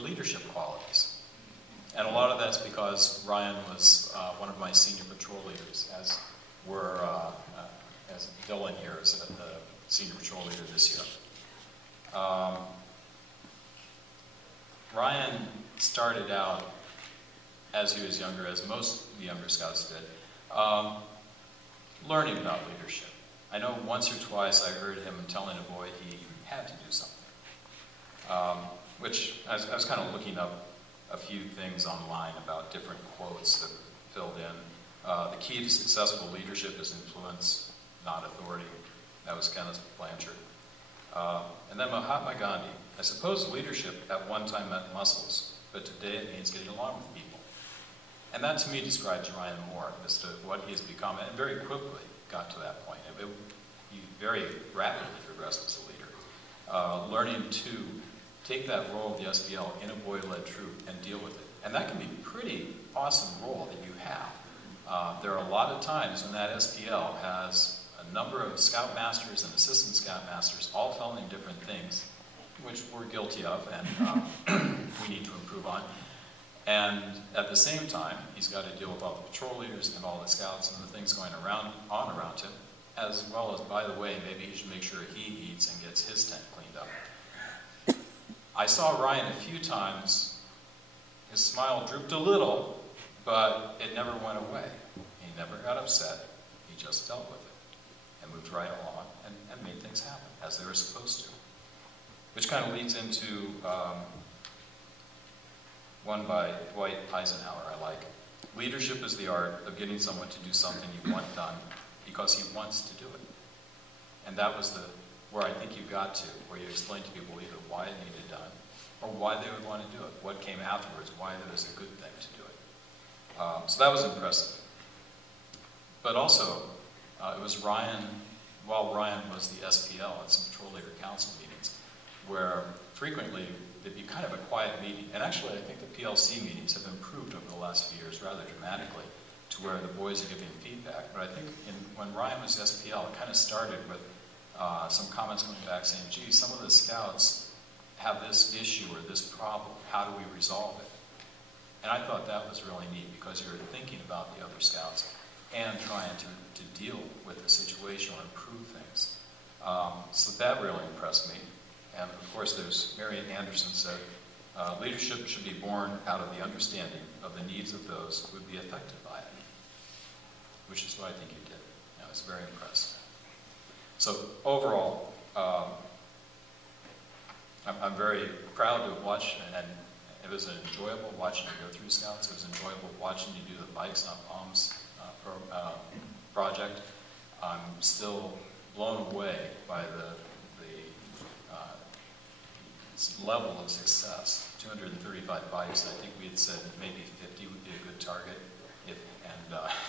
leadership qualities. And a lot of that's because Ryan was one of my senior patrol leaders, as Dylan here is the senior patrol leader this year. Ryan started out, as he was younger, as most of the younger scouts did, learning about leadership. I know once or twice I heard him telling a boy he had to do something, which I was kind of looking up a few things online about different quotes that filled in. The key to successful leadership is influence, not authority. That was Kenneth Blanchard. And then Mahatma Gandhi. I suppose leadership at one time meant muscles, but today it means getting along with people. And that to me describes Ryan more as to what he has become, and very quickly got to that point. He very rapidly progressed as a leader, learning to take that role of the SPL in a boy-led troop and deal with it. And that can be a pretty awesome role that you have. There are a lot of times when that SPL has a number of scoutmasters and assistant scoutmasters all telling different things, which we're guilty of and we need to improve on. And at the same time, he's got to deal with all the patrol leaders and all the scouts and the things going on around him, as well as, by the way, maybe he should make sure he eats and gets his tent cleaned up. I saw Ryan a few times. His smile drooped a little, but it never went away. He never got upset. He just dealt with it and moved right along and made things happen as they were supposed to. Which kind of leads into one by Dwight Eisenhower I like. Leadership is the art of getting someone to do something you want done because he wants to do it. And that was where I think you got to, where you explained to people either why it needed done or why they would want to do it, what came afterwards, why it was a good thing to do it. So that was impressive. But also, it was Ryan, while Ryan was the SPL at some patrol leader council meetings, where frequently it'd be kind of a quiet meeting. And actually, I think the PLC meetings have improved over the last few years rather dramatically to where the boys are giving feedback. But I think when Ryan was SPL, it kind of started with some comments coming back saying, gee, some of the scouts have this issue or this problem. How do we resolve it? And I thought that was really neat because you're thinking about the other scouts and trying to deal with the situation or improve things. So that really impressed me. And of course, there's Marian Anderson said, leadership should be born out of the understanding of the needs of those who would be affected by it, which is what I think you did. I was very impressed. So overall, I'm very proud to have watched, and it was enjoyable watching you go through Scouts. It was enjoyable watching you do the Bikes Not Bombs project. I'm still blown away by the level of success. 235 bikes. I think we had said maybe 50 would be a good target.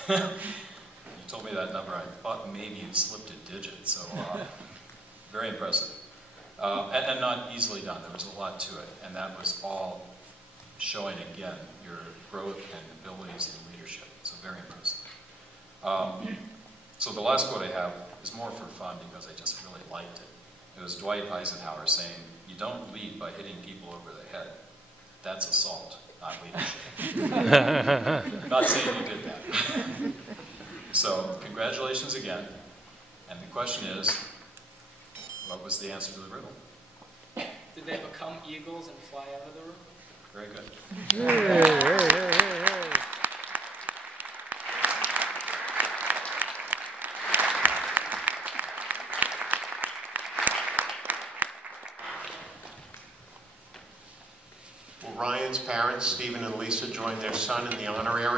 You told me that number. I thought maybe you'd slipped a digit. So very impressive. And not easily done. There was a lot to it. And that was all showing, again, your growth and abilities in leadership. So very impressive. So the last quote I have is more for fun because I just really liked it. It was Dwight Eisenhower saying, "You don't lead by hitting people over the head. That's assault, not leadership." Not saying you did that. So congratulations again. And the question is, what was the answer to the riddle? Did they become eagles and fly out of the room? Very good. Will Ryan's parents, Stephen and Lisa, join their son in the honorarium?